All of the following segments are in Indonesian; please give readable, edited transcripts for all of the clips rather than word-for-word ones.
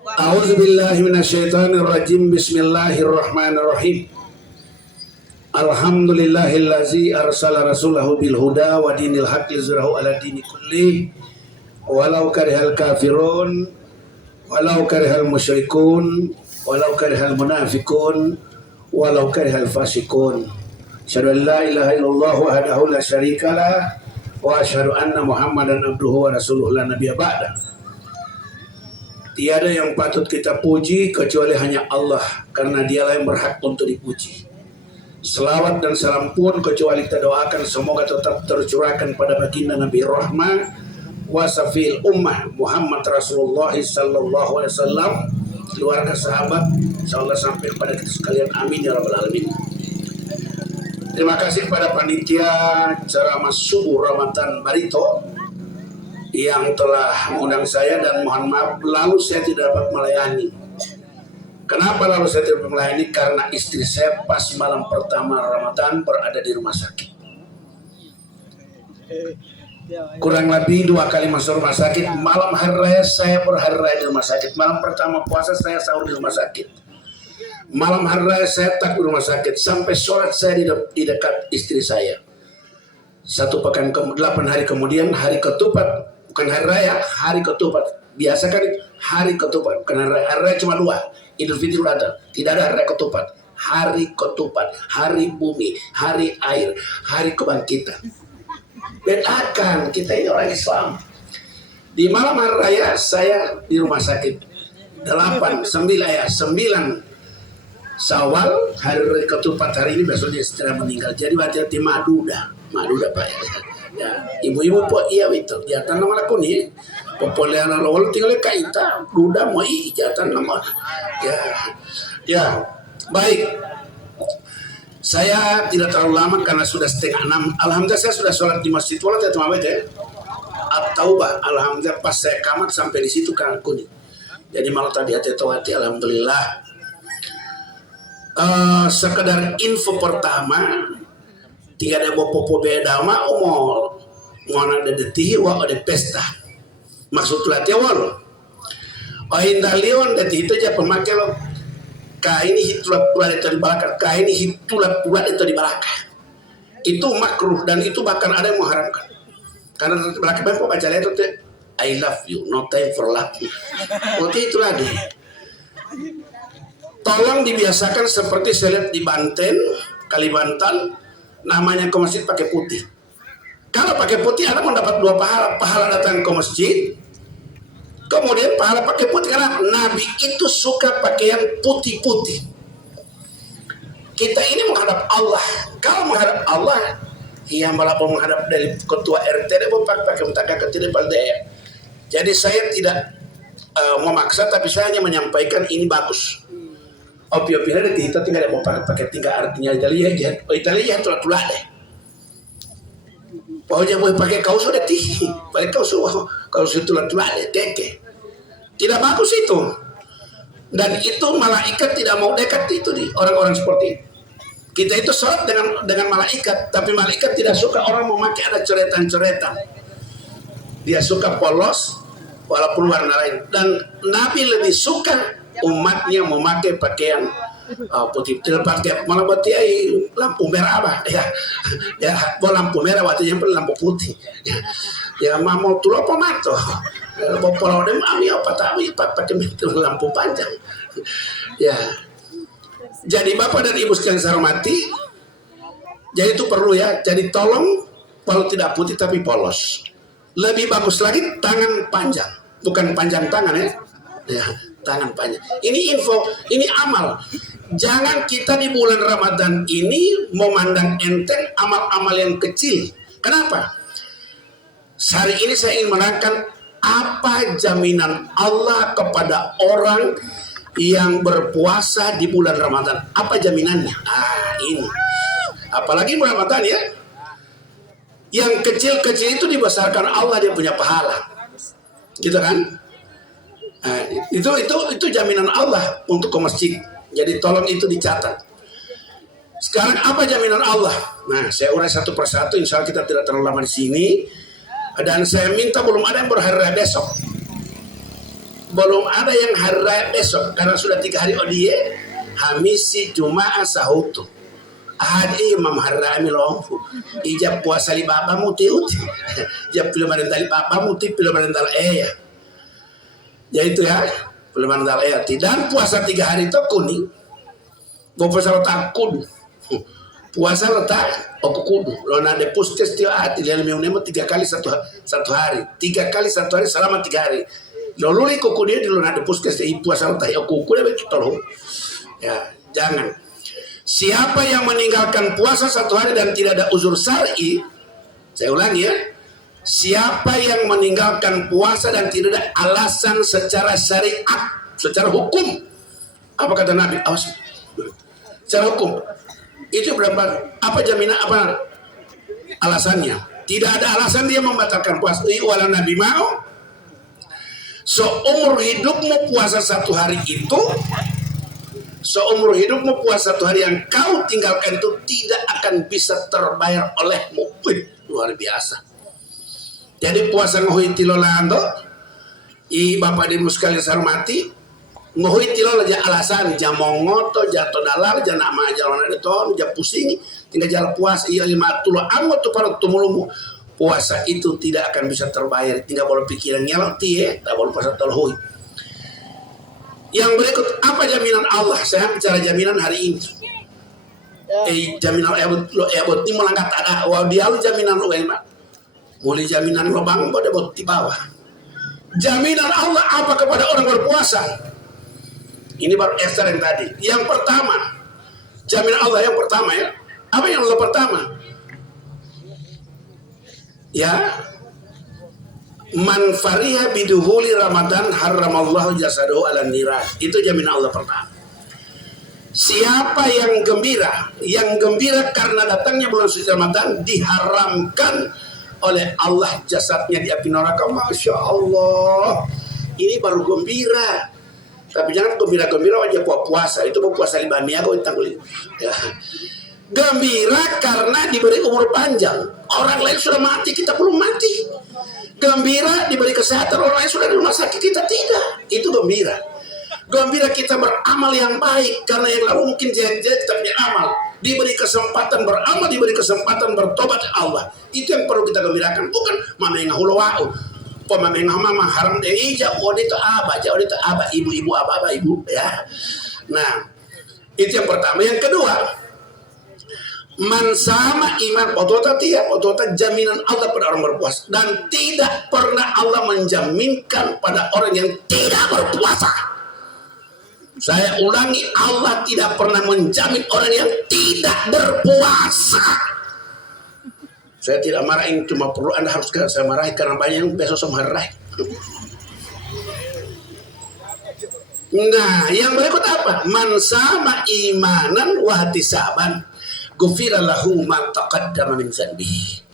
A'udzubillahi minasyaitonirrajim. Bismillahirrahmanirrahim. Alhamdulillahillazi arsala rasulahu bil huda wa dinil haqqi liyuzhirahu ala dini kulli walau karihal kafirun walau karihal musyrikun walau karihal munafiqun walau karihal fasikun. Asyhadu an la ilaha illallah wahdahu la syarikalah wa asyhadu anna Muhammadan abduhu wa rasuluhu la nabiyya ba'da. Tiada yang patut kita puji kecuali hanya Allah, karena dialah yang berhak untuk dipuji. Selawat dan salam pun kecuali kita doakan semoga tetap tercurahkan pada baginda Nabi Rahmah wa Safil Ummah Muhammad Rasulullah sallallahu alaihi wasallam, keluarga sahabat, insyaallah sampai kepada kita sekalian, amin ya rabbal alamin. Terima kasih pada panitia ceramah subuh Ramadan Barito yang telah mengundang saya, dan mohon maaf lalu saya tidak dapat melayani. Kenapa lalu saya tidak melayani? Karena istri saya pas malam pertama Ramadan berada di rumah sakit. Kurang lebih 2 kali masuk rumah sakit. Malam hari raya saya berhari raya di rumah sakit. Malam pertama puasa saya sahur di rumah sakit. Malam hari raya saya tak di rumah sakit. Sampai sholat saya di dekat istri saya. 1 pekan 8 hari kemudian hari ketupat. Bukan hari raya, hari ketupat. Biasa kan hari ketupat, bukan hari raya. Hari raya cuma 2, Idul Fitri ada. Tidak ada hari raya ketupat. Hari ketupat, hari bumi, hari air, hari kebangkitan. Bedakan, kita ini orang Islam. Di malam hari raya saya di rumah sakit. 9 Syawal, hari raya ketupat hari ini, besoknya setelah meninggal. Jadi hati-hati Maduda Pak ya, ibu-ibu po iya itu jatan nama laku nih populer lalu tinggal kaita duda mau jatan nama ya baik. Saya tidak terlalu lama karena sudah 5:30. Alhamdulillah saya sudah sholat di masjid wala teman ya At-Taubah. Alhamdulillah pas saya kamat sampai di situ kan kuning. Jadi malah tadi hati alhamdulillah. Sekedar info pertama, tiga ada popo beda mah mau ada detih wa ada pesta. Maksud latih awal. Indah lion detih itu aja pemakai lo. Kain hitulak pula itu di belakang. Kain hitulak pula itu di belakang. Itu makruh dan itu bahkan ada yang mengharamkan. Karena di belakang pun baca itu I love you, no time for love. Oke itu lagi. Tolong dibiasakan seperti saya lihat di Banten, Kalimantan, namanya ke masjid pakai putih. Kalau pakai putih Anda mendapat 2 pahala. Pahala datang ke masjid, kemudian pahala pakai putih. Karena Nabi itu suka pakaian putih-putih. Kita ini menghadap Allah. Kalau menghadap Allah, yang malah menghadap dari ketua RT, dia pakai mentaka ketiga baldaya. Jadi saya tidak memaksa, tapi saya hanya menyampaikan ini bagus. Opio-opio ada kita tinggal mau pakai tinggal artinya Italia aja. Italia tuh deh. Pokoknya boleh pakai kaos udah pakai kaos itu deh keke. Tidak bagus itu. Dan itu malaikat tidak mau dekat itu di orang-orang seperti itu. Kita itu sholat dengan malaikat, tapi malaikat tidak suka orang memakai ada coretan-coretan. Dia suka polos walaupun warna lain. Dan Nabi lebih suka umatnya memakai pakaian putih. Tidak pakai malah buat lampu merah apa ya lampu merah waktunya lampu putih ya mau tuh apa mato popolo dem ami apa tapi pakai lampu panjang ya. Jadi Bapak dan Ibu sekalian saya hormati, jadi itu perlu ya. Jadi tolong kalau tidak putih tapi polos. Lebih bagus lagi tangan panjang, bukan panjang tangan ya tangan panjang. Ini info, ini amal. Jangan kita di bulan Ramadan ini memandang enteng amal-amal yang kecil. Kenapa? Hari ini saya ingin menerangkan apa jaminan Allah kepada orang yang berpuasa di bulan Ramadan. Apa jaminannya? Ini. Apalagi bulan Ramadan ya. Yang kecil-kecil itu dibesarkan Allah, dia punya pahala. Gitu kan? Nah, itu jaminan Allah untuk ke masjid. Jadi tolong itu dicatat. Sekarang apa jaminan Allah? Nah, saya urai satu persatu. Insya Allah kita tidak terlalu lama di sini. Dan saya minta belum ada yang berhari raya besok. belum ada yang hari raya besok karena sudah 3 hari odie. Hamisi Jumaa Sahutu Ahad Imam Harami Lomfu ijab puasa li baba muti uti jab pilaman tali baba muti pilaman tal ya itu ya pilaman tal dan puasa 3 hari itu kuning go puasa letak kudu puasa letak kudu lo nade puskes tio ati dalam yang 3 kali satu hari 3 kali satu hari selama 3 hari lo luli kuku dia di lo nade puskes puasa letak kuku dia begitu tolong. Ya, jangan. Siapa yang meninggalkan puasa 1 hari dan tidak ada uzur syar'i, saya ulangi ya. Siapa yang meninggalkan puasa dan tidak ada alasan secara syariat, secara hukum. Apa kata Nabi? Awas. Secara hukum. Itu berapa? Apa jaminan apa alasannya? Tidak ada alasan dia membatalkan puasa. Wala Nabi mau. Seumur hidupmu puasa 1 hari itu, seumur hidupmu puasa 1 hari yang kau tinggalkan itu tidak akan bisa terbayar olehmu. Luar biasa. Jadi puasa ngohui tilolando, bapak ibu sekalian saya hormati, ngohui tilol aja alasan, jamongoto, jatuh dalal, jangan nama jalan ada ton, jam pusing, tinggal jalan puasa, iya 5 tulo angot tuh para tumulumu. Puasa itu tidak akan bisa terbayar, tinggal boleh pikiran nyelot ya, tak boleh puasa tolhui. Yang berikut, apa jaminan Allah? Saya bicara jaminan hari ini. Jaminan lo ini melangkat ada. Wah dia lu jaminan lo emak. Mulai jaminan lo bang, pada buat di bawah. Jaminan Allah apa kepada orang berpuasa? Ini baru ekster yang tadi. Yang pertama, jaminan Allah yang pertama ya. Apa yang Allah pertama? Ya. Man fariha biduhuli Ramadan haramallahu jasadahu ala niran. Itu jaminan Allah pertama. Siapa yang gembira karena datangnya bulan suci Ramadan, diharamkan oleh Allah jasadnya di api neraka. Masya Allah. Ini baru gembira. Tapi jangan gembira-gembira aja puasa. Itu puasa libamia kau tanggul. Ya. Gembira karena diberi umur panjang. Orang lain sudah mati, kita belum mati. Gembira diberi kesehatan, orang lain sudah di rumah sakit, kita tidak. Itu gembira. Gembira kita beramal yang baik karena yang lalu mungkin jangan-jangan kita punya amal. Diberi kesempatan beramal, diberi kesempatan bertobat Allah. Itu yang perlu kita gembirakan. Bukan mamengah hulawa'u. Pemamengah mama haram deh ija, odito abah, ibu-ibu abah, ibu ya. Nah, itu yang pertama. Yang kedua, man sama iman otota jaminan Allah pada orang berpuasa dan tidak pernah Allah menjaminkan pada orang yang tidak berpuasa. Saya ulangi, Allah tidak pernah menjamin orang yang tidak berpuasa. Saya tidak marahin, cuma perlu Anda harus saya marahi karena banyak yang besok saya marah. Nah, yang berikut apa? Man sama imanan wahtisaban gufira lahu ma taqaddama min dzanbihi.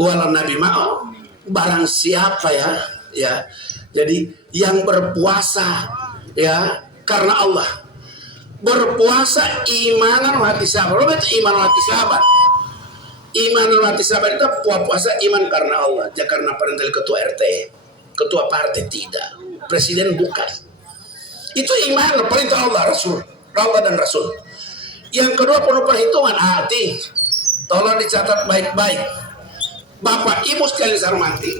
Walau Nabi mau barang siapa ya. Jadi yang berpuasa ya karena Allah. Berpuasa imanan wa ihtisaban. Apa itu iman wa ihtisaban? Iman wa ihtisaban itu puasa iman karena Allah, jangan karena perintah ketua RT, ketua partai tidak, presiden bukan. Itu iman perintah Allah, Rasul, Allah dan Rasul. Yang kedua penuh perhitungan hati. Tolong dicatat baik-baik. Bapak Ibu sekalian saya hormati.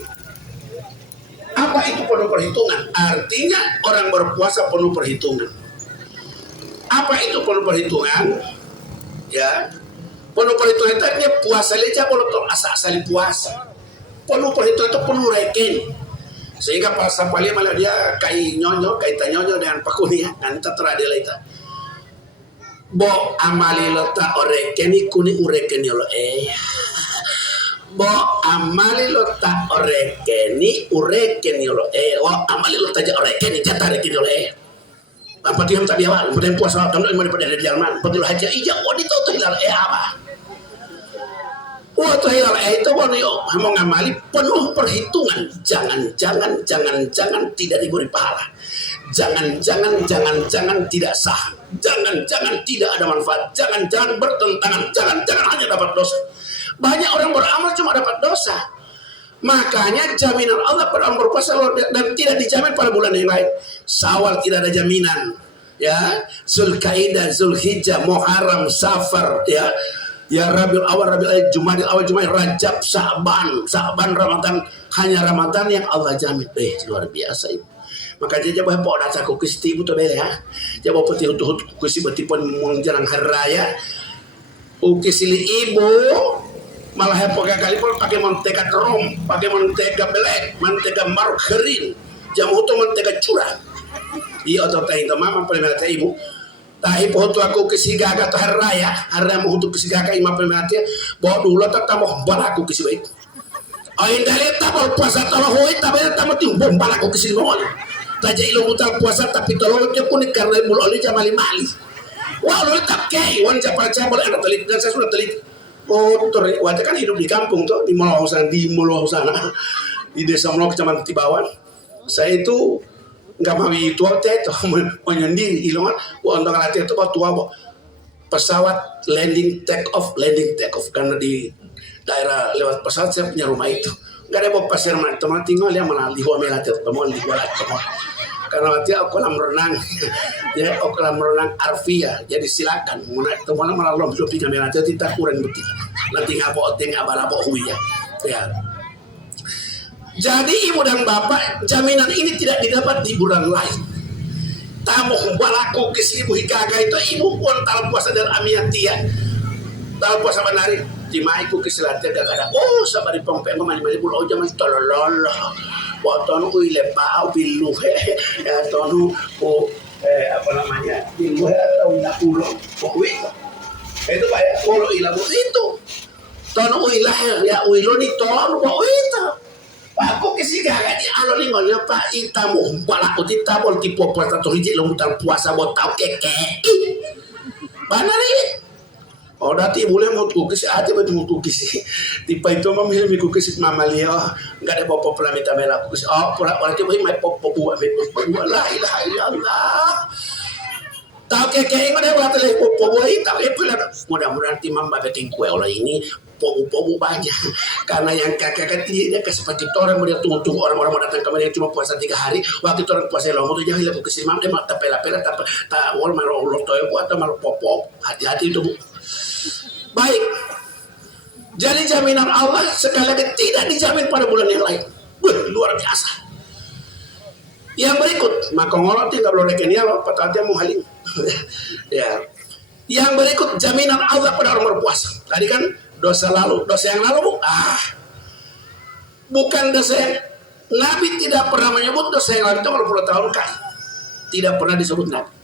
Apa itu penuh perhitungan? Artinya orang berpuasa penuh perhitungan. Apa itu penuh perhitungan? Ya. Penuh perhitungan itu artinya puasa aja kalau asal-asal puasa. Penuh perhitungan itu penuh reken. Sehingga pas sapali malah dia kaitan nyonyo dengan pakunia. Nanti teradil itu. Bo amali lo ta orekeni kuni urekeni lo Bo amali lo ta orekeni urekeni lo Wo amali lo ta orekeni jata rekeni lo Apa diam tadi awal, kemudian puasa tahun ini pada di Jerman, betul aja ija itu tuh hilal apa? Tuh hilal itu mau ngamali penuh perhitungan, jangan tidak diberi pahala. Jangan tidak sah. Jangan tidak ada manfaat. Jangan bertentangan. Jangan hanya dapat dosa. Banyak orang beramal cuma dapat dosa. Makanya jaminan Allah pada orang berpuasa dan tidak dijamin pada bulan yang lain. Syawal tidak ada jaminan, ya. Zulkaidah, Zulhijjah, Muharram, Safar, ya Rabiul Awal, Rabiul Akhir, Jumadil Awal, Jumadil Rajab, Sa'ban, Ramadan, hanya Ramadan yang Allah jamin. Luar biasa itu. Maka dia jawab bawa data ku kisti ibu tu ya. Jawab peti hut kusi betipun menjelang hari raya. Ukisili ibu malah pakai kali pun pakai mentega rom, pakai mentega belek, mentega margarin, jamu tu mentega curah. Iya atau tahu itu mama pemerintah ibu. Tahi pohon tu aku kesigaga tu hari raya mau untuk kesigaga imam pemerintah. Bawa dulu tak tamu balaku kesi baik. Ain dari tamu puasa tamu hoi tamu timbul balaku kesi mall. Taja ilmu tak puasa tapi tolong dia pun karena mulu oli jamali mali. Wah lu tak kei, wan capar boleh ada telit dan saya sudah telit. Wajah kan hidup di kampung tuh di Molo sana, di desa Molo kecamatan Tibawan. Saya itu nggak mau itu menyendiri ilmuwan. Untuk latihan itu tua pesawat landing take off karena di daerah lewat pesawat saya punya rumah itu. Nggak ada bawa pasir teman tinggal yang mana di Huamela teman. Karena waktu aku kolam renang, ya kolam renang Arvia, jadi silakan. Teman malah lom shopping kami nanti kita kurang betul. Nanti ngapa hui ya. Jadi ibu dan bapak, jaminan ini tidak didapat di bulan lain. Tamu balaku kesibu hikaga itu ibu pun tal puasa dan amiatia, tal puasa menari. Timaiku kesilatnya gak ada. Oh sabar di pengpeng mali bulan zaman tolololo. Waktu nu ilepa bilu ya tonu apa namanya bilu atau nakulo itu pak ya kalau ilamu itu tonu ilah ya uilo ni tonu itu aku kesigaga di alo lingol ya pak itamu balaku titabol tipe puasa tu hiji lumutan puasa buat tau keke mana nih. Oh dati boleh mau kukis aja betul mau kukis. Tipe itu memilih kukis mamalia. Enggak ada popo pula minta merah kukis. Oh orang itu boleh main popo buat la ilaha illallah. Tahu keke yang ada buat lagi popo buat itu. Mudah-mudahan timam babeting kue oleh ini popo banyak. Karena yang kakak dia seperti orang mau tunggu orang-orang mau datang kemarin cuma puasa 3 hari. Waktu itu orang puasa lama tu jangan lihat kukis imam dia mak tapela-pela tak wal malu lotoy buat malu popo. Hati-hati itu bu. Baik, jadi jaminan Allah sekali lagi tidak dijamin pada bulan yang lain. Luar biasa. Yang berikut, maka ngolot tidak boleh rekenya loh, patahnya mau halim. Ya. Yang berikut jaminan Allah pada orang berpuasa. Tadi kan dosa yang lalu bu. Bukan dosa yang Nabi tidak pernah menyebut dosa yang lalu itu kalau 10 tahun kali. Tidak pernah disebut Nabi.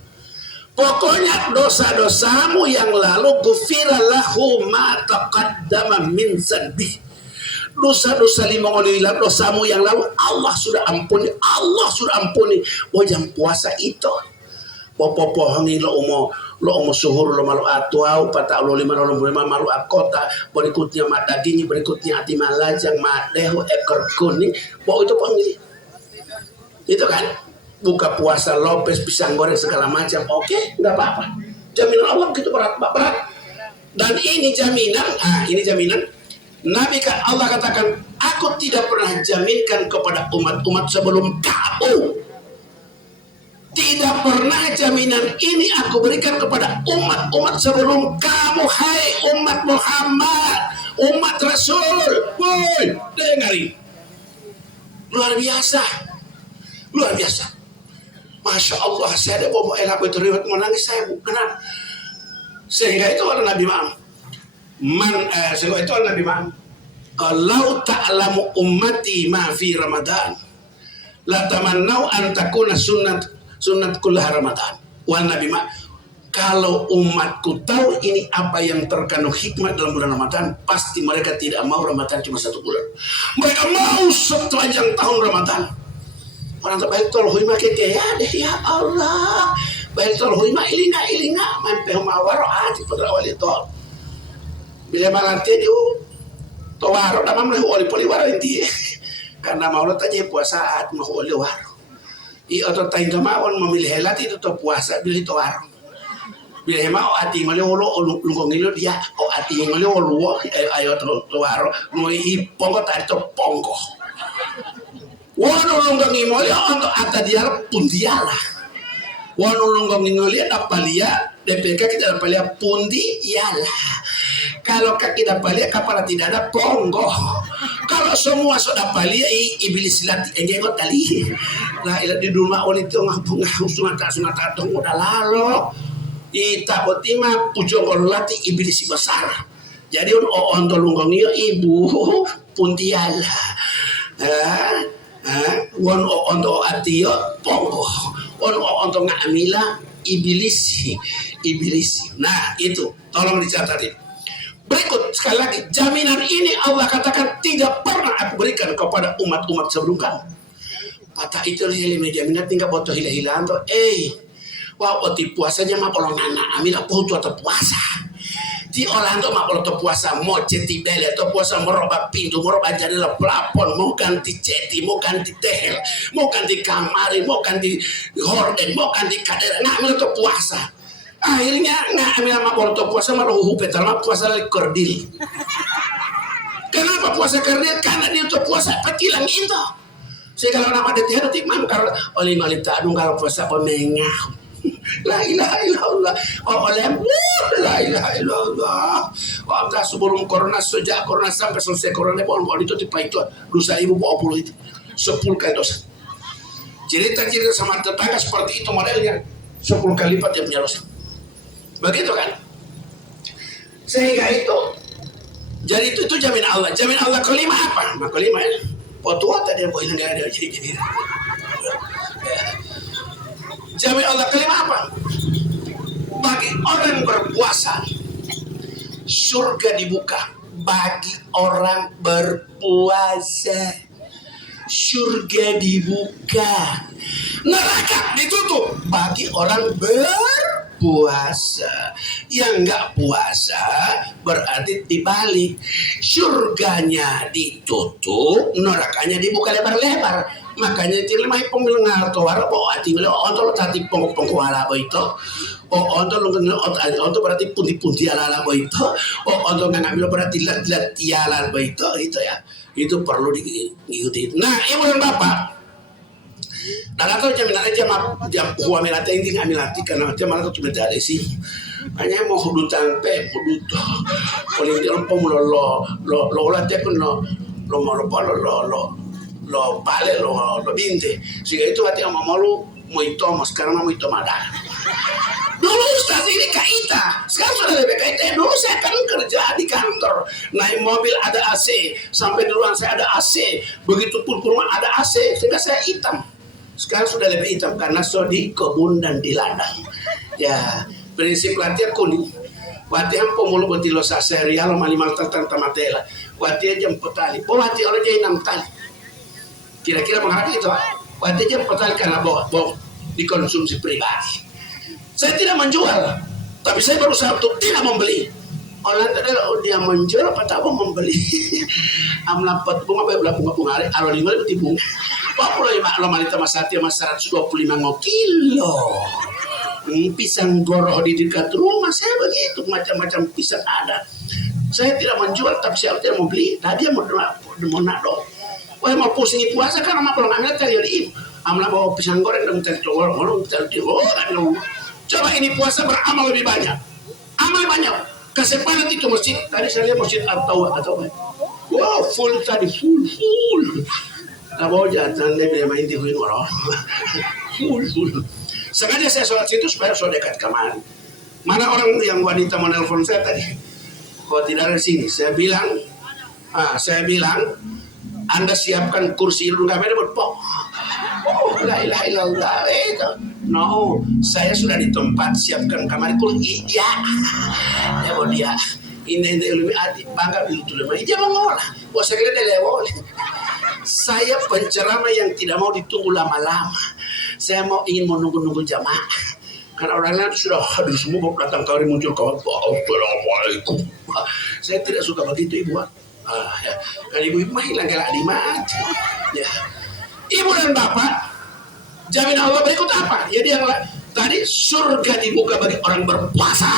Pokoknya dosa-dosamu yang lalu gufira lahu ma taqaddama min zanbi. Dosa-dosa 5 olilah dosamu yang lalu Allah sudah ampuni. Jam puasa itu. Popo-pohangi lo umo suhur lo malu atuau pata lo 5 malu akota berikutnya mat dagingnya berikutnya ati malajang madehu ekor kuning. Itu panggil. Itu kan buka puasa lopes pisang goreng segala macam oke, nggak apa-apa. Jaminan Allah begitu berat. Dan ini jaminan Nabi kan Allah katakan aku tidak pernah jaminkan kepada umat-umat sebelum kamu. Tidak pernah jaminan ini aku berikan kepada umat-umat sebelum kamu. Hai umat Muhammad, umat Rasul. Woi, dengarin. Luar biasa. Masya Allah, saya ada bawa elak itu riwayat menangis saya bukan. Sehingga itu orang Nabi sehingga itu orang Nabi Lau ta'lamu ummati ma fi Ramadan la tamannau an takuna sunnat kullah Ramadan. Wal Nabi kalau umatku tahu ini apa yang terkandung hikmah dalam bulan Ramadan, pasti mereka tidak mau Ramadan cuma 1 bulan. Mereka mau sepanjang tahun Ramadan. Orang terbaik tol hui make ya deh ya Allah. Baik tol hui mak ilinga mampe mawaro ati putra wali tol. Bila malanti dia tawaro nama mah wali poli waro inti. Karena mau tanya puasa mau wali waro. I atau tain kemauan memilih helat itu to puasa pilih tawaro. Bila mau ati maliolo lungkong ilo dia o ati maliolo ayo to waro mo ipongko tadi to pongko. Wono lungkong imoli untuk ata dia pundiala. Wono lungkong imoli dapalia DPK kita dapalia pundi iyalah. Kalau kita dapalia kapala tidak ada pongko. Kalau semua sudah palia iblis lati enggak tali. Nah ila di rumah oli itu ngapung sunata dong udah lalu. Ita botima pujong lati iblis besar. Jadi on tolong ibu puntiala. Won on to atio pongko. On to ngamila iblis. Nah itu tolong dicatat. Berikut sekali lagi, jaminan ini Allah katakan tidak pernah aku berikan kepada umat-umat sebelum kamu. Patah itu hilih jaminan tinggal botoh hilang-hilang tuh. Wah, oti puasanya mah polong nana, amila putu atau puasa. Di orang tuh mah polong puasa, mau ceti beli atau puasa merubah pintu, merubah jendela plafon, mau ganti ceti, mau ganti tehel, mau ganti kamari, mau ganti horden, mau ganti kader, nggak amila tuh puasa. Akhirnya nggak ambil sama waktu puasa malah petal mah puasa lagi kerdil. Kenapa puasa kerdil? Karena dia tuh puasa pekilang itu. Saya kalau nama detik itu timam kalau oleh malita adung kalau puasa pemengah. La ilaha illallah. La ilaha illallah. Waktu sebelum corona sejak corona sampai selesai corona bon itu tipe itu dosa ibu 20 itu 10 kali dosa. Cerita-cerita sama tetangga seperti itu modelnya 10 kali lipat dia punya dosa. Begitu kan? Sehingga itu jadi itu jaminan Allah. Jaminan Allah kelima apa? Nah, kelima ya. Potua tadi yang boleh ada jadi. Jaminan Allah kelima apa? Bagi orang berpuasa surga dibuka. Bagi orang berpuasa surga dibuka. Neraka ditutup bagi orang berpuasa. Yang nggak puasa berarti dibalik, surganya ditutup, nerakanya dibuka lebar-lebar. Makanya tilmah pemilengar tuara bawa tinggal ontol tadi pongkok ala itu, ontol berarti punti-punti ala itu, ontol ngambil berarti lat-lat ala itu ya. Itu perlu diikuti. Nah, ibu dan bapak, dan atau jaminan jam huwa melata ini ngamilati karena jam atau cuma ada sih. Hanya mau hudutan pe hudut. Kalau dia lupa lo latih pun lo pale lo binte. Sehingga itu hati sama malu mau itu mas sekarang mau itu ada. Dulu Ustaz ini kaita, sekarang sudah lebih kaita. Dulu saya kan kerja di kantor, naik mobil ada AC, sampai di ruang saya ada AC, begitu pun ke rumah ada AC, sehingga saya hitam. Sekarang sudah lebih hitam karena sudah di kebun dan di ladang. Ya, prinsip latihan kuning. Latihan pemulu betilo serial malimal tentang tamatela. Latihan jam petali, latihan orang jadi 6 kali. Kira-kira mengarah itu, latihan jam petali karena bawa dikonsumsi pribadi. Saya tidak menjual, tapi saya berusaha untuk tidak membeli. Orang adalah dia menjual apa tak mau membeli. Amlapat bunga bunga hari, alo 5 lebih bunga. Apa lo malita masati mas 125 kilo. Pisang goroh di dekat rumah saya begitu, macam-macam pisang ada. Saya tidak menjual, tapi saya tidak mau beli. Tadi dia mau nado. Wah mau pusing puasa karena mau pulang ambil tadi di amla bawa pisang goreng dan tadi orang tadi coba ini puasa beramal lebih banyak. Amal banyak. Kesepakat itu masjid. Tadi saya lihat masjid atau wow full tadi full. Nah bawa jatuh dia main di orang. Full. Sengaja saya sholat situ supaya sholat dekat kemari. Mana orang yang wanita menelpon saya tadi? Kalau tidak ada sini, saya bilang, Anda siapkan kursi dulu kamera berpok. La ilaha illallah itu. No, saya sudah di tempat siapkan kamar kursi. Iya. Ya mau dia ini lebih adi bangga itu lebih dia mengolah. Wah saya kira dia lewat. Saya penceramah yang tidak mau ditunggu lama-lama. Saya ingin menunggu jamaah. Karena orang lain sudah hadir semua datang kawari muncul kawan. Assalamualaikum. Saya tidak suka begitu ibu. Ya. Kalau ibu mah hilang kelak di mati. Ya. Ibu dan bapak, jamin Allah berikut apa? Ya dia Tadi surga dibuka bagi orang berpuasa,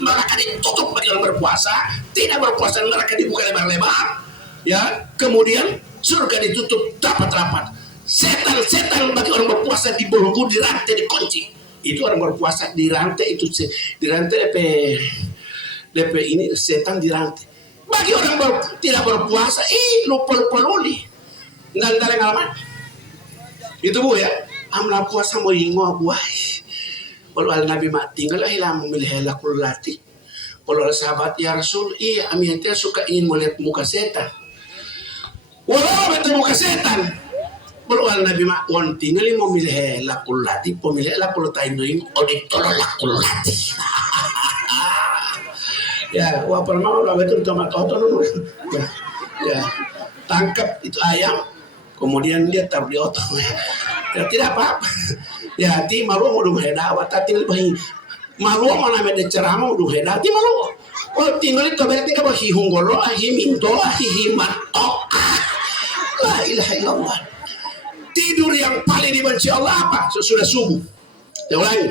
neraka ditutup bagi orang berpuasa. Tidak berpuasa neraka dibuka lebar-lebar. Ya, kemudian surga ditutup rapat-rapat. Setan bagi orang berpuasa dibelenggu, dirantai, dikunci. Itu orang berpuasa dirantai, itu dirantai DP ini setan dirantai. Bagi orang tidak berpuasa, lupa luli. Nggak ngalaman. Itu Bu ya. Amla puasa mo ingo buai. Walau al Nabi mak tinggal hilang memilih lakul lati. Walau sahabat ya Rasul, iya amiantia suka ingin melihat muka setan. Walau betul muka setan. Walau al Nabi mak wan tinggal mau memilih lakul lati, pemilih lakul tainoin oditolo lakul lati. Ya, wah pernah lah betul tomat otot. Ya, tangkap itu ayam, kemudian dia taruh di otot. Ya tidak apa-apa. Ya ti malu udah heda watati lebih malu mana mede ceramah udah heda ti malu. Oh tinggal itu berarti kalau hihunggolo ahiminto ahihimato. La ilaha illallah. Tidur yang paling dibenci Allah apa? Sesudah subuh. Yang lain.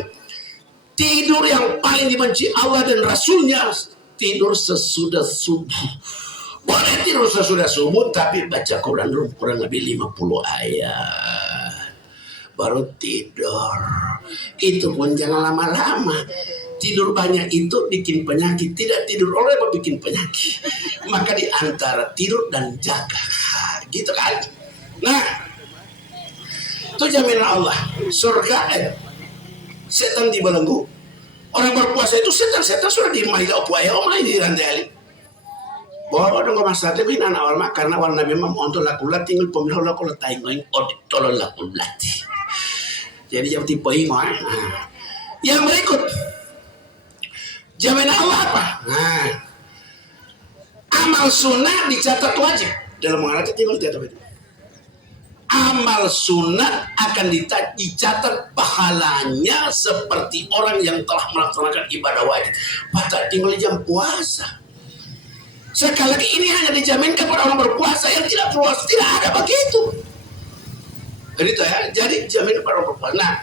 Tidur yang paling dibenci Allah dan Rasulnya tidur sesudah subuh. Boleh tidur sesudah subuh tapi baca Quran dulu kurang lebih 50 ayat. Baru tidur. Itu pun jangan lama-lama. Tidur banyak itu bikin penyakit. Tidak tidur oleh apa bikin penyakit. Maka di antara tidur dan jaga. Gitu kan. Nah. Itu jaminan Allah. Surga setan dibelenggu. Orang berpuasa itu setan sudah dimailah upaya omai di rantai. Bahwa orang masalah itu anak awal mak karena warna memang untuk lakulat tinggal pemilah lakulat taingoin audit tolong lakulat. Jadi jam tipe ini yang berikut jaminan Allah apa? Nah, amal sunnah dicatat wajib dalam mengarati tinggal tiap itu. Amal sunat akan dicatat pahalanya seperti orang yang telah melaksanakan ibadah wajib. Pada tinggal jam puasa. Sekali lagi ini hanya dijaminkan kepada orang berpuasa yang tidak berpuasa, tidak ada begitu. Jadi ya, jadi jamin kepada orang berpuasa. Nah,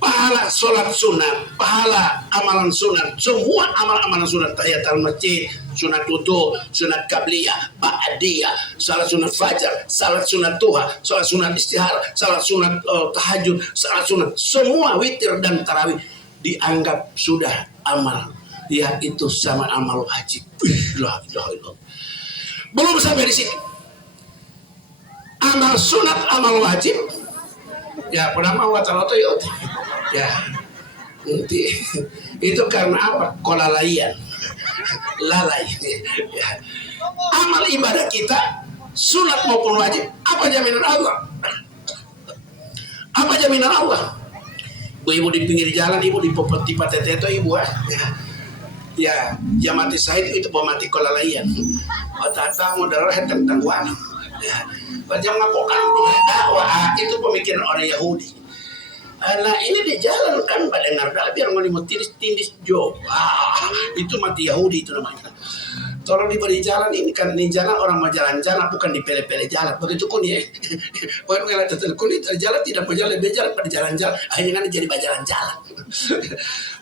pahala sholat sunat, pahala amalan sunat, semua amalan sunat, tahiyatul masjid, sunat wudu, sunat qabliyah, ba'diyah, salat sunat fajar, salat sunat duha, salat sunat istihara, salat sunat tahajud, salat sunat, semua witir dan tarawih dianggap sudah amal. Ya itu sama amal wajib. Belum sampai di situ. Amal sunat, amal wajib. Ya pernah mau wataroto yuk. Ya, itu karena apa? Kolalaian, lalai. Ya. Amal ibadah kita, sunat maupun wajib, apa jaminan Allah? Apa jaminan Allah? Ibu di pinggir jalan, ibu di patete itu ibu ya, ya mati sahid itu mati kolalaian. Tata modal tentang wala. Ya, jangan ngapokan dakwah itu pemikiran orang Yahudi. Nah ini di jalan kan pada ngarda biar mau tindis jo. Itu mati Yahudi itu namanya. Tolong diberi jalan ini kan ini jalan orang mau jalan-jalan bukan dipele-pele jalan. Begitu kun ya. Bukan kalau tetel kun itu jalan tidak mau jalan pada jalan-jalan. Akhirnya kan jadi jalan-jalan.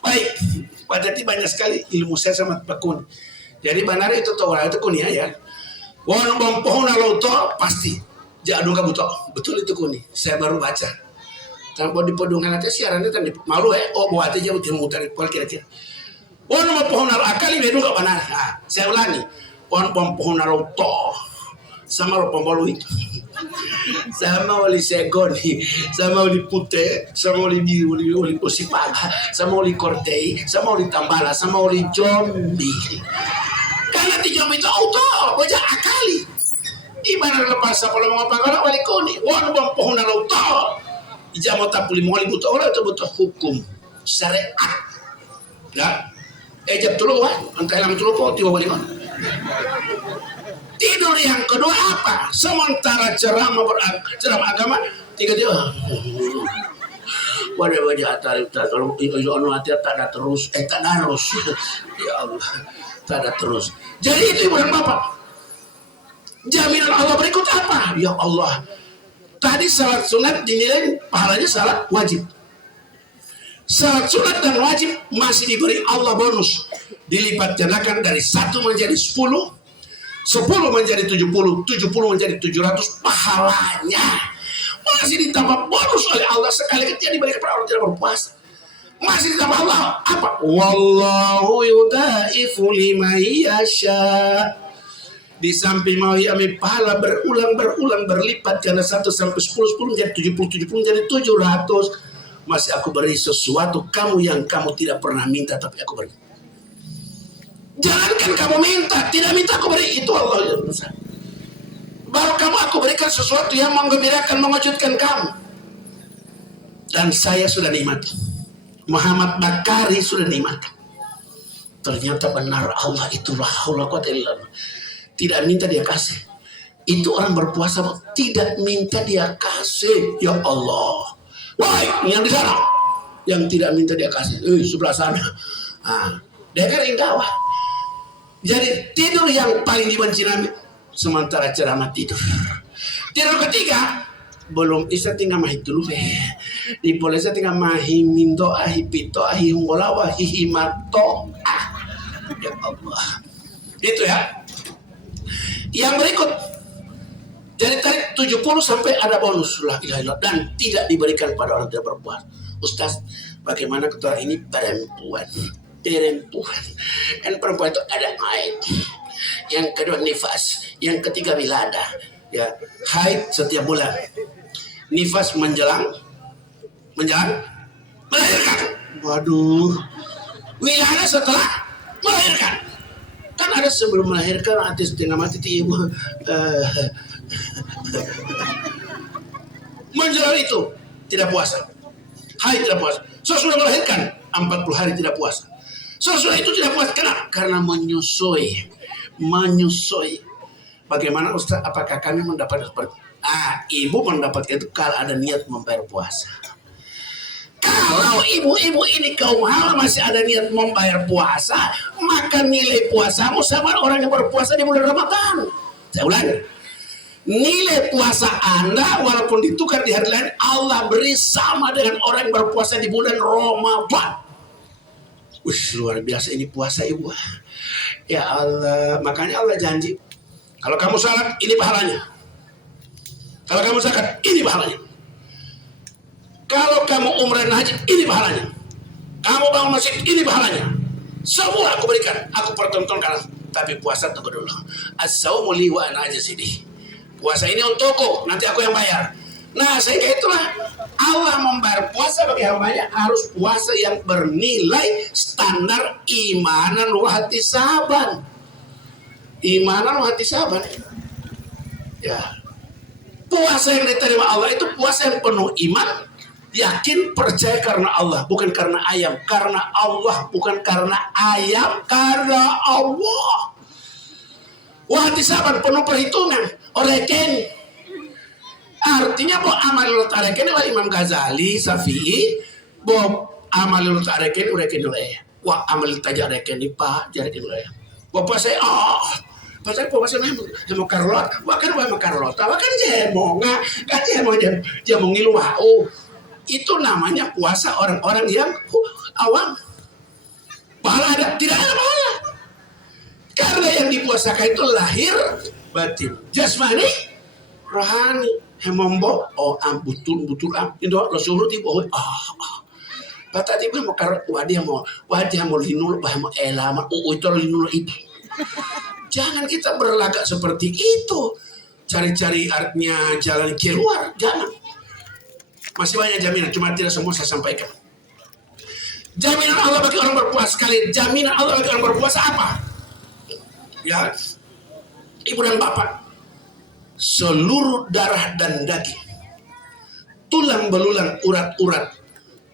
Baik. Padahal banyak sekali ilmu saya sama Pak Kun. Jadi benar itu tahu itu kun ya. Wong bom pohon lauto pasti. Jadung kabuto. Betul itu kun. Saya baru baca. Kalau di podungan nanti siarannya tadi malu buat aja buat muter kira-kira. Wong pohon akal ini nggak benar. Nah, saya ulangi. Wong pohon lauto sama pembolu itu. Sama oli segoni, sama oli putih, sama oli biru, oli osipaga, sama oli kortei, sama oli tambala, sama oli jombi. Karena di jombi itu auto, wajah akali. Ibarat lepas kalau mau apa wali koni, wan bom pohon auto. Ijamah tak boleh mau butuh orang itu butuh hukum syariat. Ya, ejab dulu antara yang dulu kok tiba balik. Tidur yang kedua apa? Sementara ceramah agama tiga dia. Wajah atar kalau itu anu hati tak ada terus tak harus. Ya Allah tak ada terus. Jadi itu ibu dan bapak. Jaminan Allah berikut apa? Ya Allah. Tadi salat sunat dinilai pahalanya salat wajib. Salat sunat dan wajib masih diberi Allah bonus, dilipat gandakan dari 1 menjadi 10, 10 menjadi 70, 70 menjadi 700 pahalanya. Masih ditambah bonus oleh Allah sekali ketika diberikan kepada orang tidak berpuasa. Masih ditambah Allah apa? Wallahu yudaifu liman yasha. Di samping mau kami pahala berulang berlipat karena 1 sampai 10, 10 menjadi 70, 70 menjadi 700. Masih aku beri sesuatu kamu yang kamu tidak pernah minta tapi aku beri. Jangankan kamu minta, tidak minta aku beri, itu Allah yang besar. Baru kamu aku berikan sesuatu yang menggembirakan, mengejutkan kamu. Dan saya sudah nikmati. Muhammad Bakari sudah nikmati. Ternyata benar Allah itulah haula quwwata illa billah. Tidak minta dia kasih. Itu orang berpuasa tidak minta dia kasih. Ya Allah. Wahai yang di sana, yang tidak minta dia kasih. Sebelah sana. Dengar indah. Jadi tidur yang paling dibenci Nabi sementara ceramah tidur. Tidur ketiga belum isa tinggal mahi dulu di boleh saya tinggal mahi mindo ahi pito ahi hunggolawa ahi himato. Ya Allah. Itu ya. Yang berikut dari tarik 70 sampai ada bonus la ilaha illallah dan tidak diberikan pada orang tidak berpuasa. Ustaz, bagaimana ketua ini perempuan? Kan perempuan itu ada haid, yang kedua nifas, yang ketiga wilada. Ya, haid setiap bulan, nifas menjelang melahirkan. Waduh, wilada setelah melahirkan. Kan ada sebelum melahirkan, hati setengah mati ibu. Menjelang itu tidak puasa, haid tidak puasa. Sesudah melahirkan 40 hari tidak puasa. Sesudah itu tidak puasa. Kenapa? Karena menyusui. Bagaimana Ustaz? Apakah kami mendapat seperti? Ibu mendapatkan itu kalau ada niat membayar puasa. Kalau ibu-ibu ini kaum hawa masih ada niat membayar puasa, maka nilai puasamu sama orang yang berpuasa di bulan Ramadan. Saya ulangi. Nilai puasa Anda walaupun ditukar di hari lain, Allah beri sama dengan orang yang berpuasa di bulan Ramadan. Luar biasa ini puasa ibu. Ya Allah, makanya Allah janji. Kalau kamu salat, ini pahalanya. Kalau kamu zakat, ini pahalanya. Kalau kamu umrah dan haji, ini pahalanya. Kamu bangun masjid, ini pahalanya. Semua aku berikan, aku pertontonkan. Tapi puasa tunggu dulu. As-saumu li wa ana ajzidi. Puasa ini untukku, nanti aku yang bayar. Nah, sehingga itulah Allah membayar puasa bagi hambanya harus puasa yang bernilai standar imanan wa ihtisaban. Imanan wa ihtisaban. Ya. Puasa yang diterima Allah itu puasa yang penuh iman, yakin, percaya karena Allah, bukan karena ayam. Karena Allah, bukan karena ayam, karena Allah. Wa ihtisaban, penuh perhitungan. Oreken. Artinya bahwa amalul tareken wa Imam Ghazali, Syafi'i, bahwa amalul tareken udah kenuleh. Wah amal tajareken ni pak jareken uleh. Bapak saya pasal puasa ni mau karlot, wakan wa makarlot, wakan jemonga, kan jemong ngilu wau. Itu namanya puasa orang-orang yang awam. Pahala ada, tidak ada pahala. Karena yang dipuasakan itu lahir batin, jasmani, rohani, hemombo, butul itu lo suruh tiba, Bata tiba mau karot wajah mau linul, mau elama, itu linul itu. Jangan kita berlagak seperti itu, cari-cari artinya jalan keluar, jangan. Masih banyak jaminan, cuma tidak semua saya sampaikan. Jaminan Allah bagi orang berpuasa sekali, jaminan Allah bagi orang berpuasa apa? Ya, ibu dan bapak, seluruh darah dan daging, tulang belulang, urat-urat,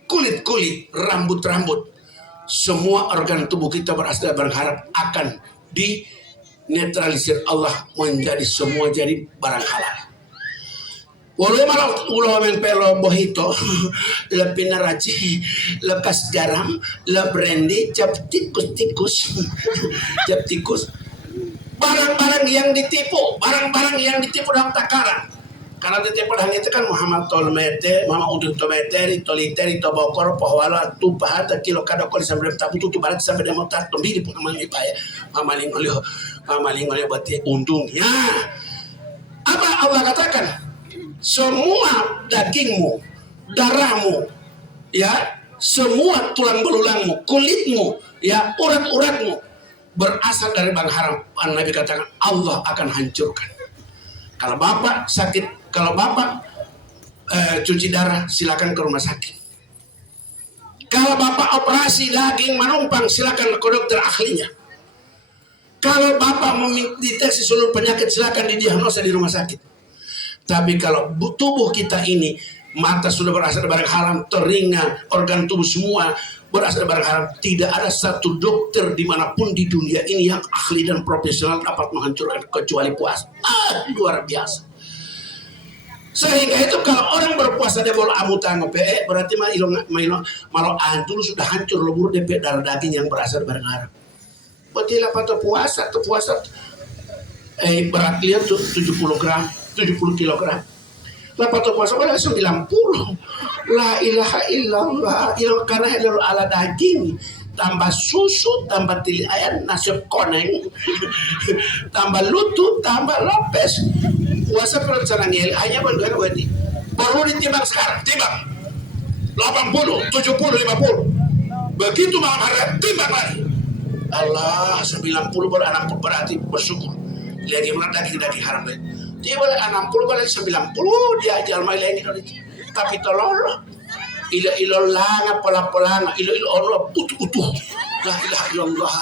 kulit-kulit, rambut-rambut, semua organ tubuh kita berharap akan dinetralisir Allah menjadi semua jadi barang halal. Walau malah ulah mempelo bohito, le pinaraci, lekas garam, le brandy, cap tikus, barang-barang yang ditipu dalam takaran. Karena tiap padang itu kan Muhammad Tolmete, Muhammad Udin Tolmete, Toliteri, Tobokor, Pohwala, Tupahan, Kilo Kadokor sampai tabu tutup barat sampai dia mau tak tombili pun amalin paya, amalin oleh berarti untungnya. Apa Allah katakan? Semua dagingmu, darahmu, ya, semua tulang belulangmu, kulitmu, ya, urat-uratmu berasal dari bang haram. Nabi katakan Allah akan hancurkan. Kalau bapak sakit, kalau bapak cuci darah, silakan ke rumah sakit. Kalau bapak operasi daging menumpang, silakan ke dokter ahlinya. Kalau bapak mendeteksi seluruh penyakit, silakan didiagnosa di rumah sakit. Tapi kalau tubuh kita ini, mata sudah berasal dari barang haram, telinga, organ tubuh semua berasal dari barang haram, tidak ada satu dokter dimanapun di dunia ini yang ahli dan profesional dapat menghancurkan kecuali puasa. Luar biasa. Sehingga itu kalau orang berpuasa dia boleh amutan ngope, berarti malah antul sudah hancur lebur DP darah daging yang berasal dari barang haram. Berarti lah patut puasa, berat dia 70 gram, 70 kilogram. Lah patut puasa pada 90. La ilaha illallah. Karena itu ala daging, tambah susu, tambah tili ayam, nasi koneng, tambah lutut, tambah lopes. Puasa perencana ngel hanya berdua ini. Perlu ditimbang sekarang, timbang 80, 70, 50. Begitu malam hari timbang lagi. Allah 90 berarti bersyukur. Lagi mana daging haram lagi. Dia boleh 60 boleh 90 dia jual mai lagi tapi tolong ilo langa pola-polanga ilo ono utuh la ilaha illallah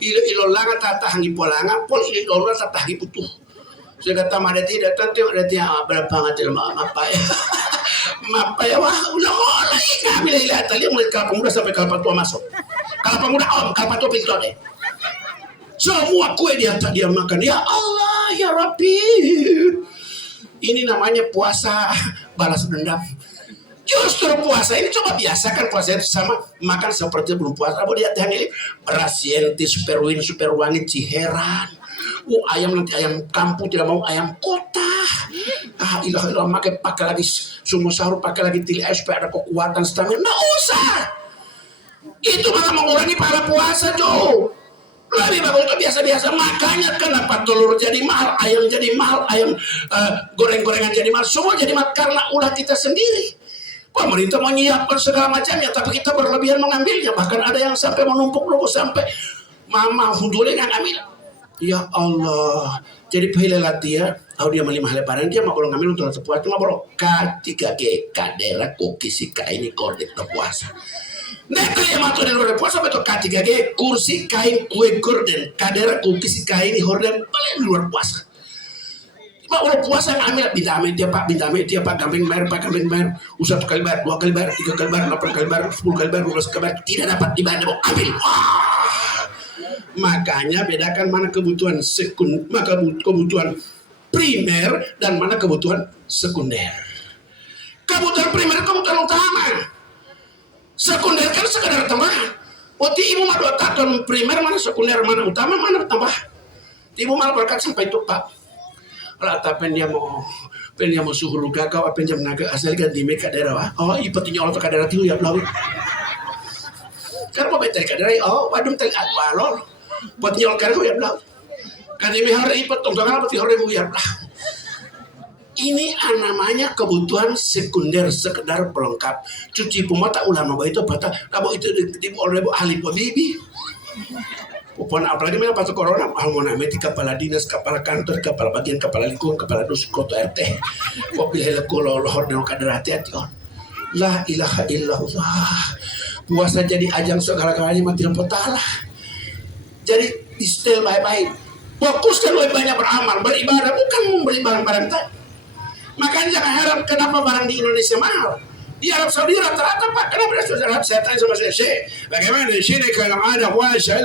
ilo langa tatahangi polanga pol ilo ono tatahangi putuh. Saya kata mana tidak tentu ada dia berapa ngatil apa ya apa ya wah ulah lagi kami lihat tadi mulai kelapa muda sampai kelapa tua masuk kelapa muda kelapa tua pintu deh semua kue dia makan. Ya Allah ya Rabbi, ini namanya puasa balas dendam. Justru puasa ini coba biasakan puasa itu sama makan seperti belum puasa. Apa dia tanya beras yenti super wangi ciheran. Ayam nanti ayam kampung tidak mau ayam kota. Ilah pakai lagi sumur sahur, pakai lagi tili air supaya ada kekuatan stamina. Nggak usah. Itu malah mengurangi pahala puasa Jo. Lebih bagus itu biasa-biasa. Makanya kenapa telur jadi mahal, ayam jadi mahal, ayam goreng-gorengan jadi mahal, semua jadi mahal karena ulah kita sendiri. Pemerintah mau menyiapkan segala macamnya, tapi kita berlebihan mengambilnya. Bahkan ada yang sampai menumpuk-numpuk sampai mama hundulnya yang ambil. Ya Allah. Jadi pilihan dia, dia melimah lebaran dia mau ngambil untuk puasa, cuma baru K3G kadera kokisi ini kordek puasa. Neto yang matau dari luar puasa betul K3G kursi kain kue gorden kadera kokisi ini horden paling luar puasa. Pak udah puasa ngambil bintang dia pak kambing bayar usah 1 kali bayar 2 kali bayar 3 kali bayar 8 kali bayar 10 kali bayar 12 kali bayar tidak dapat dibayar mau ambil. Makanya bedakan mana kebutuhan kebutuhan primer dan mana kebutuhan sekunder. Kebutuhan primer kebutuhan utama. Sekunder kan sekadar tambahan. Waktu ibu mah 2 tahun primer mana sekunder mana utama mana tambah. Ibu malah berkat sampai itu pak. Rata pendia mau suhu gagaw apa pendia naga asal ganti mereka daerah. Oh ipatinya Allah ke daerah tiu ya lalu. Kan mau betul ke daerah. Wadum tel walor. Patinya Allah ke ya lalu. Kan ini hari ipat tonggangan apa hari mu ya lah. Ini namanya kebutuhan sekunder sekedar pelengkap. Cuci pemata ulama itu bata kalau itu di oleh ahli bibi. Upon apalagi mana pas corona almonameti kepala dinas, kepala kantor, kepala bagian, kepala lingkungan, kepala dusun, kota RT. Mobil heleko lohor dan kadar hati-hati on. La ilaha illallah. Puasa jadi ajang segala-galanya mati lempo taala. Jadi istilah baik-baik. Fokuskan lebih banyak beramal, beribadah bukan membeli barang-barang tadi. Makanya jangan harap kenapa barang di Indonesia mahal. Di Arab Saudi rata-rata pak, kenapa saudara saya tanya sama saya, bagaimana di sini kalau ada puasa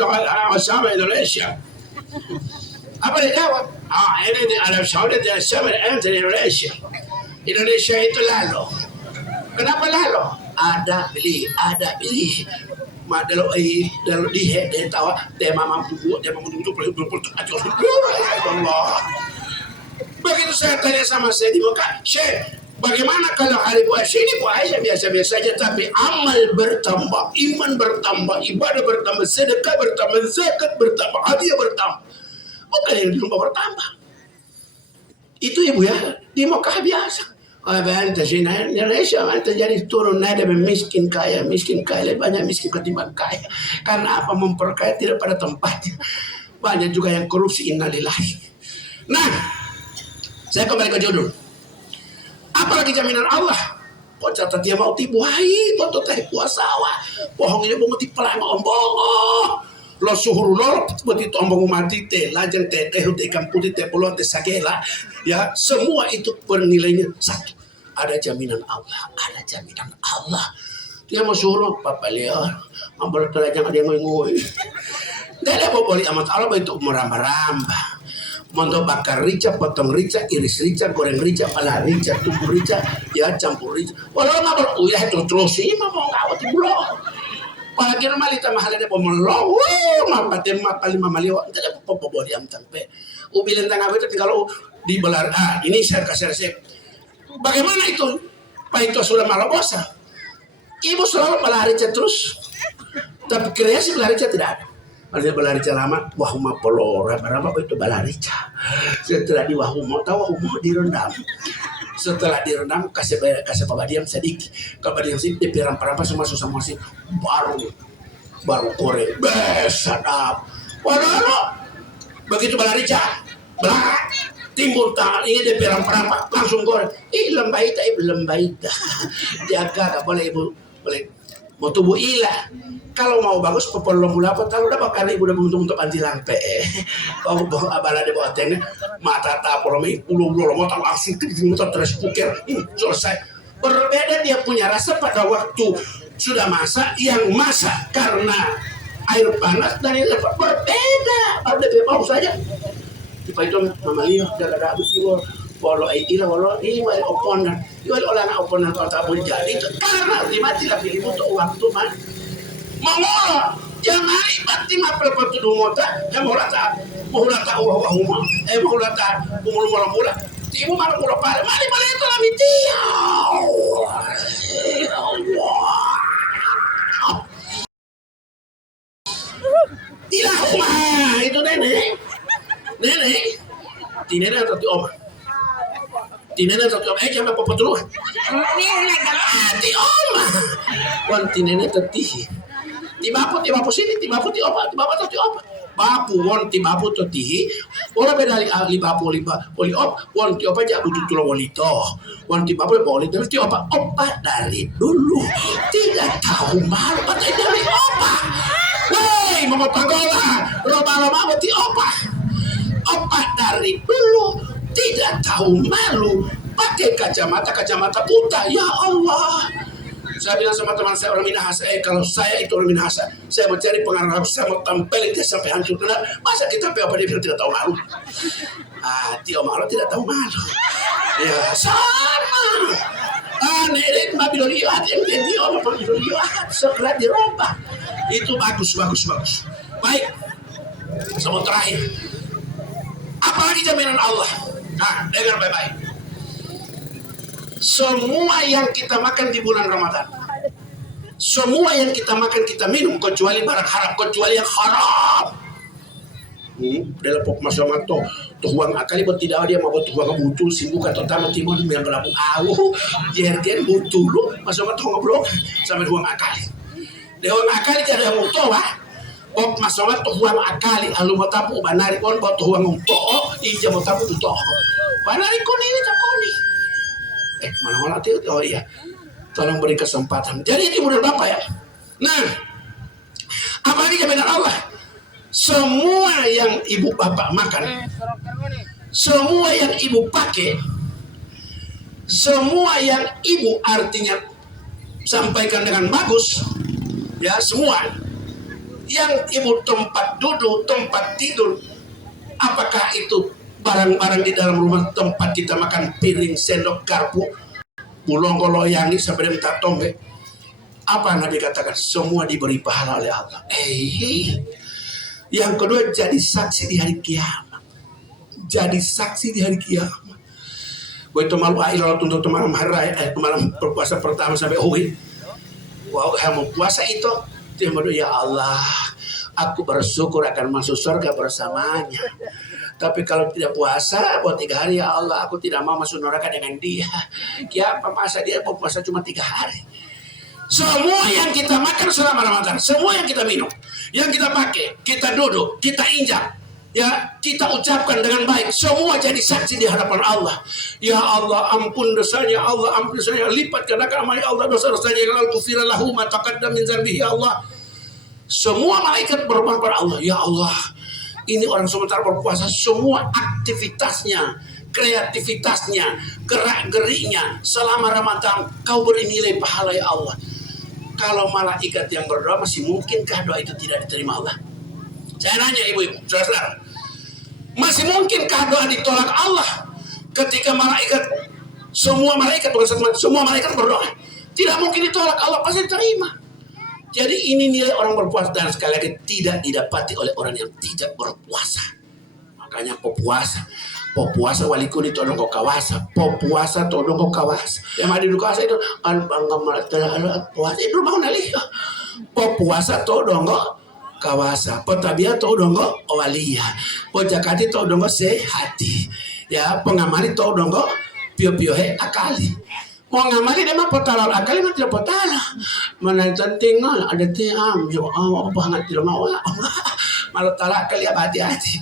sama Indonesia? Apa dia jawab? Ini di Arab Saudi tidak sama dengan di Indonesia. Indonesia itu lalu. Kenapa lalu? Ada beli. Madalo di tawa tema mampu itu Allah. Begitu saya tanya sama saya di Mekah, Syekh, bagaimana kalau hari puasa ini puasa biasa-biasa saja, tapi amal bertambah, iman bertambah, ibadah bertambah, sedekah bertambah, zakat bertambah, hadiah bertambah. Bukan yang di rumah bertambah. Itu ibu ya, di Mekah biasa. Anta sini Indonesia terjadi turun nada miskin kaya lebih banyak miskin ketimbang kaya. Karena apa? Memperkaya tidak pada tempatnya. Banyak juga yang korupsi, innalillahi. Nah, saya kembali ke judul. Apalagi jaminan Allah. Kok catat dia mau tibuai, kok teh puasa wah. Bohong ini mau tipelang ombong. Lo suhuru lo seperti tombong mati teh, lajang teh ikan putih teh peluang teh sakela. Ya, semua itu bernilainya satu. Ada jaminan Allah, ada jaminan Allah. Dia mau suruh papa lihat, ambil telajang ada yang ngoi. Tidak ada boleh amat Allah itu merambah-rambah. Mondo bakar rica, potong rica, iris rica, goreng rica, pala rica, tubuh rica, ya campur rica. Walau nggak beruyah terus sih, mau ngawat di bulog. Apalagi normalita mahal ada pemelong, mapate mapali mamaliwa, tidak apa-apa boleh am sampai. Ubilan tangga itu kalau di belar, ini saya kasih resep. Bagaimana itu? Pak itu sudah malah bosan. Ibu selalu belarica terus, tapi kreasi belarica tidak ada. Ada belarica lama, wahuma pelora, berapa itu belarica. Setelah di wahuma, tahu wahuma direndam. Setelah direndam, kasih pabadiam sedikit. Pabadiam sedikit, diperang-perang semua susah masih baru korek, besadap. Waduh, begitu belarica, belak. Timbul tangan ini dia perang-perang langsung goreng. Lembaita ibu lembaita. Jaga tak boleh ibu boleh mau tubuh ilah. Kalau mau bagus popolong gula apa tahu dapat karena ibu udah untuk anti lampe. Kau bawa abala de bawa tengah mata tak poromi ulu mau tahu aksi itu motor terus pukir selesai. Berbeda dia punya rasa pada waktu sudah masak yang masak karena air panas dan itu berbeda. Ada bau saja. Tiba itu mamalia jaga abis itu walau ila walau ini walau oponan walau orang oponan kau tak boleh jadi karena dimati lagi butuh waktu man mengolor jangan ibati mapel patu dumota mau lata wahuma mau lata bumul mula ibu malu mula pare mali itu lami dia Ilahumma itu nenek tinena atau ti oma tinena atau ti oma jangan apa-apa dulu ti oma wan tinena atau ti bapu sini ti bapu ti oma atau ti oma bapu wan ti bapu atau ti orang beda li bapu li op wan ti opa jak butuh tulang walito wan ti bapu boleh dari ti opa dari dulu tidak tahu malu pakai dari opa woi mama panggola roba ti opa dari dulu tidak tahu malu pakai kacamata buta. Ya Allah, saya bilang sama teman saya orang Minahasa, kalau saya itu orang Minahasa, saya mau cari pengarang, saya mau tampilin dia sampai hancur. Masa kita apa dia bilang tidak tahu malu? Tio malu tidak tahu malu. Ya sama. Nenek Babilon lihat yang jadi orang Babilon lihat sekelat dirubah. Itu bagus. Baik, sama terakhir. Apalagi jaminan Allah. Dengar baik-baik. Semua yang kita makan di bulan Ramadan, semua yang kita makan kita minum kecuali barang haram, kecuali yang haram. Dalam pok masalah tuh uang akali buat tidak dia mau buat uang butuh sibuk atau tamat timun yang berlaku jergen butuh lu masalah tuh ngobrol sampai uang akali. Uang akali tidak ada mutu ok masalah tuh uang akali alu mau tapu banari kon buat uang untuk ija mau tapu untuk banari kon ini cakoni mana tuh oh iya tolong beri kesempatan jadi ini mudah bapak ya. Nah apalagi jaminan Allah semua yang ibu bapak makan semua yang ibu pakai semua yang ibu artinya sampaikan dengan bagus ya semua yang ibu tempat duduk, tempat tidur, apakah itu barang-barang di dalam rumah tempat kita makan piring, sendok, garpu, bulong loyangi sampai minta tombe. Apa Nabi katakan? Semua diberi pahala oleh Allah. Yang kedua jadi saksi di hari kiamat. Jadi saksi di hari kiamat. Gue itu malu ailah untuk malam hari raya, malam berpuasa pertama sampai hui. Wow, mau puasa itu, dia ya Allah, aku bersyukur akan masuk surga bersamanya. Tapi kalau tidak puasa buat 3 hari, ya Allah, aku tidak mau masuk neraka dengan dia. Ya apa masa dia mau puasa cuma 3 hari? Semua yang kita makan selama Ramadan, semua yang kita minum, yang kita pakai, kita duduk, kita injak, ya kita ucapkan dengan baik, semua jadi saksi di hadapan Allah. Ya Allah, ampun dosanya, Allah ampun dosanya, lipat gandakan amal Allah dosa-dosanya, ya ghufira lahu ma taqaddama min dzambihi, ya Allah. Semua malaikat bermohon kepada Allah, ya Allah, ini orang sementara berpuasa, semua aktivitasnya, kreativitasnya, gerak-geriknya selama Ramadan, kau beri nilai pahala ya Allah. Kalau malaikat yang berdoa, masih mungkinkah doa itu tidak diterima Allah? Saya nanya ibu-ibu, saudara-saudara, masih mungkinkah doa ditolak Allah ketika malaikat, semua malaikat berdoa? Tidak mungkin ditolak, Allah pasti diterima. Jadi ini nilai orang berpuasa, dan sekali lagi tidak didapati oleh orang yang tidak berpuasa. Makanya popuasa waliku di todong kau kawasa, popuasa todong kau kawasa. Yang ada di kawasa itu bangga puasa itu mau nali. Popuasa todong kau kawasa, potabia todong kau walia, pojakati todong kau sehati. Ya pengamali todong kau pio-pio akali. Mau ngamali dia mah potala akali mah tidak potala. Mana cantingnya ada tiang, yo banget tidak mau. Malu talak kali hati-hati.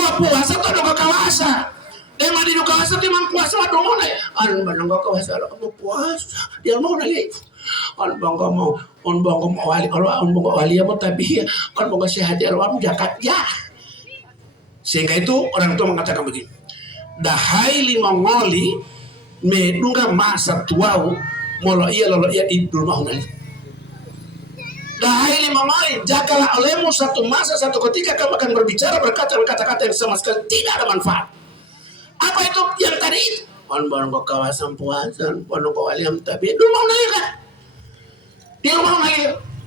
Puasa tuh dong kawasa. Dia mah di kawasa dia mah puasa dong mana? An bandang kawasa lo puasa. Dia mau nali. An bangga mau wali kalau an bangga wali apa tapi an bangga sehat ya lo jakat ya. Sehingga itu orang tua mengatakan begini. Dahai lima ngoli medunga masa tuau molo iya di rumah nali. Dahai lima ngoli, jagalah olehmu satu masa satu ketika kamu akan berbicara berkata kata-kata yang sama sekali tidak ada manfaat. Apa itu yang tadi itu? Pon kau kawasan puasan, pon kau aliam tapi di rumah nali kan? Di rumah nali,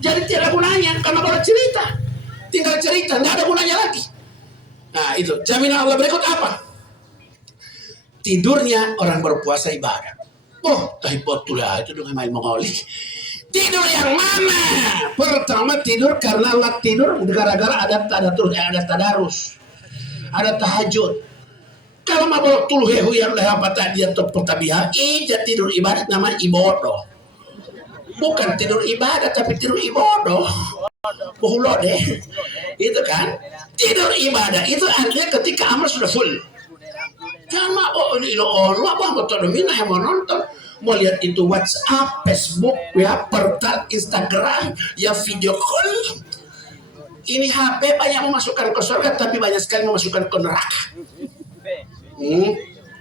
jadi tidak ada gunanya karena baru cerita, tinggal cerita, tidak ada gunanya lagi. Nah itu jaminan Allah berikut apa? Tidurnya orang berpuasa ibadah. Oh, tapi betul lah itu dengan main mengoli. Tidur yang mana? Pertama tidur karena Allah tidur gara-gara ada tadarus, ada tahajud. Kalau mau tuluh hehu yang leh apa tadi atau pertabiah, tidur ibadat nama ibodoh. Bukan tidur ibadat tapi tidur ibodoh. Bohlo deh, itu kan tidur ibadah itu artinya ketika amal sudah full. Jangan ini lo apa betul mina yang mau nonton. Mau lihat itu WhatsApp, Facebook, ya, portal Instagram, ya video call. Ini HP banyak memasukkan ke surga, tapi banyak sekali memasukkan ke neraka.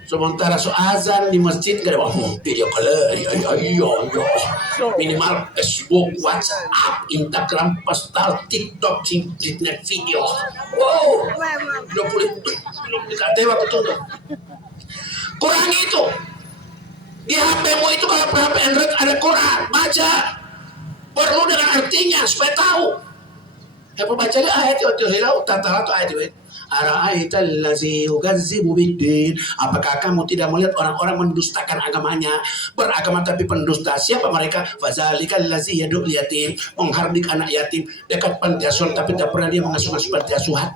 Sementara so azan di masjid gak ada video call, minimal Facebook, WhatsApp, Instagram, postal, TikTok, internet video. Wow, 20 dewa betul tuh. Kurangi itu. Di HP-mu itu kalau HP Android ada Quran, baca. Perlu dengan artinya supaya tahu. Apa baca ayat itu hilau tata ayat itu. Ara'aital ladzi yukazzibu biddin. Apakah kamu tidak melihat orang-orang mendustakan agamanya, beragama tapi pendusta? Siapa mereka? Fazalikal ladzi yad'ul yatim, menghardik anak yatim, dekat panti asuhan tapi tidak pernah dia mengasuh panti asuhan.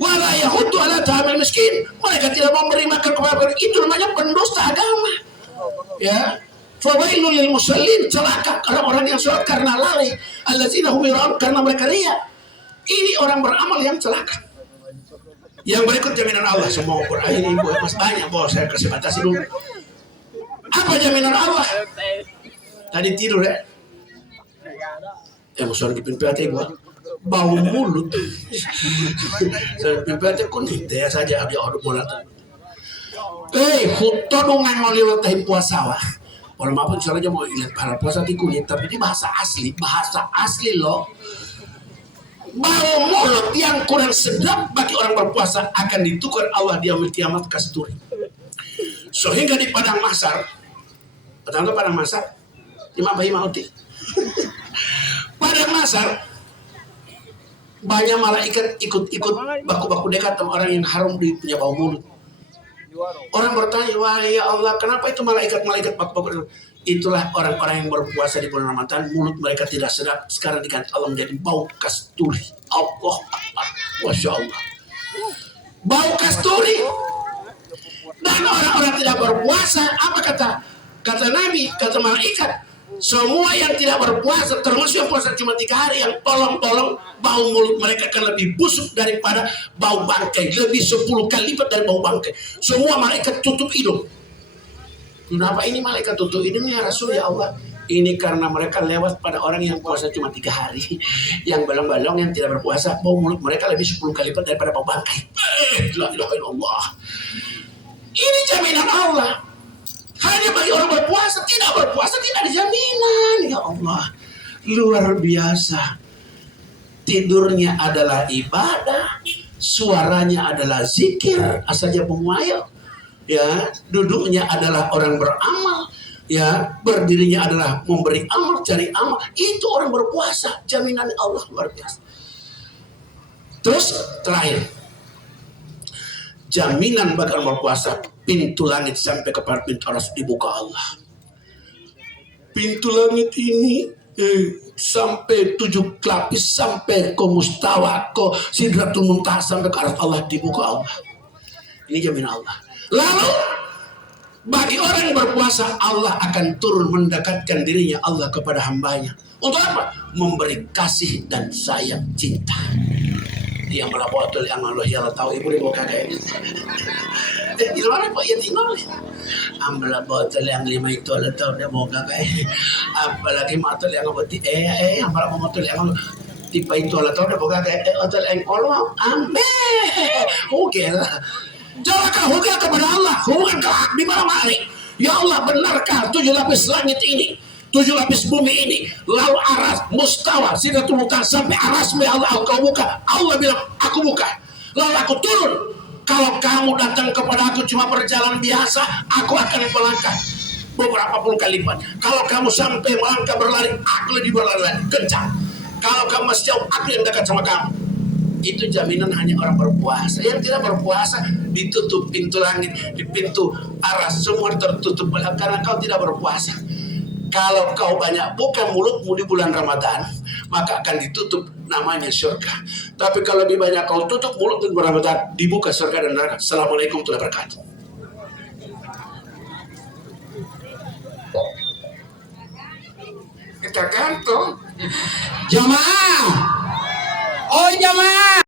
Wala yahudu ala ta'amil miskin. Mereka tidak mau memberi makan kepada itu namanya pendusta agama. Ya. Fawailul lil musallin, celaka orang-orang yang sholat karena lalai. Allazina hum yura'un, karena mereka riya. Ini orang beramal yang celaka. Yang berikut jaminan Allah semua Quran ini mas banyak bos saya kasih batasi dulu. Apa jaminan Allah? Tadi tidur ya. Musuh di pintu gua. Bau mulut. Pimpin kuning dia saja dia orang bola. Hutan dengan ngoliwat tahun puasa wah. Orang apa misalnya mau lihat para puasa di kulit, tapi ini bahasa asli loh. Bau mulut yang kurang sedap bagi orang berpuasa akan ditukar Allah di yaumil kiamat kasturi. Sehingga di padang mahsyar, padang mahsyar, Imam Bayi Mauti. Padang mahsyar banyak malaikat ikut baku-baku dekat sama orang yang haram di punya bau mulut. Orang bertanya, wah ya Allah, kenapa itu malaikat-malaikat bakbak? Itulah orang-orang yang berpuasa di bulan Ramadan, mulut mereka tidak sedap. Sekarang diganti Allah menjadi bau kasturi. Allah Akbar. Masya Allah. Bau kasturi. Dan orang-orang tidak berpuasa, apa kata Nabi, kata malaikat, semua yang tidak berpuasa, termasuk yang puasa cuma 3 hari, yang tolong bau mulut mereka akan lebih busuk daripada bau bangkai, lebih 10 kali lipat dari bau bangkai. Semua malaikat tutup hidung. Kenapa ini malaikat tutup hidungnya Rasul ya Allah? Ini karena mereka lewat pada orang yang puasa cuma 3 hari, yang balong-balong yang tidak berpuasa, bau mulut mereka lebih 10 kali lipat daripada bau bangkai. La ilaha illallah. Ini jaminan Allah. Hanya bagi orang berpuasa, tidak berpuasa tidak ada jaminan. Ya Allah, luar biasa. Tidurnya adalah ibadah, suaranya adalah zikir, asalnya pemuayal. Ya, duduknya adalah orang beramal. Ya, berdirinya adalah memberi amal, cari amal. Itu orang berpuasa, jaminan Allah luar biasa. Terus terakhir, jaminan bagi orang berpuasa, pintu langit sampai kepada pintu aras dibuka Allah. Pintu langit ini sampai 7 lapis, sampai ke mustawa, ke sidratul muntaha, sampai ke aras Allah dibuka Allah. Ini jaminan Allah. Lalu bagi orang yang berpuasa, Allah akan turun mendekatkan dirinya Allah kepada hambanya. Untuk apa? Memberi kasih dan sayang cinta. Yang melaporkan yang Allah ya tahu ibu ibu kakek. Di mana Pak ya tinggal? Ambil botol yang 5 itu Allah tahu dia mau kakek. Apalagi motor yang berarti ambil motor yang tipe itu Allah tahu dia mau kakek. Hotel yang kolong ambil. Oke lah. Janganlah hubungan kepada Allah, hubungan kelak di malam hari. Ya Allah, benarkah 7 lapis langit ini, 7 lapis bumi ini, lalu aras, mustawa, sidratul muntaha sampai aras, ya Allah, Engkau buka. Allah bilang, aku buka. Lalu aku turun. Kalau kamu datang kepada aku cuma berjalan biasa, aku akan melangkah beberapa puluh kali lipat. Kalau kamu sampai melangkah berlari, aku lebih berlari kencang. Kalau kamu masih jauh, aku yang dekat sama kamu. Itu jaminan hanya orang berpuasa. Yang tidak berpuasa ditutup pintu langit, di pintu aras semua tertutup karena kau tidak berpuasa. Kalau kau banyak buka mulutmu di bulan Ramadan, maka akan ditutup namanya surga. Tapi kalau lebih banyak kau tutup mulut di bulan Ramadan, dibuka surga dan neraka. Assalamualaikum warahmatullahi wabarakatuh. Kita gantung. Jamaah. Oh jamaah.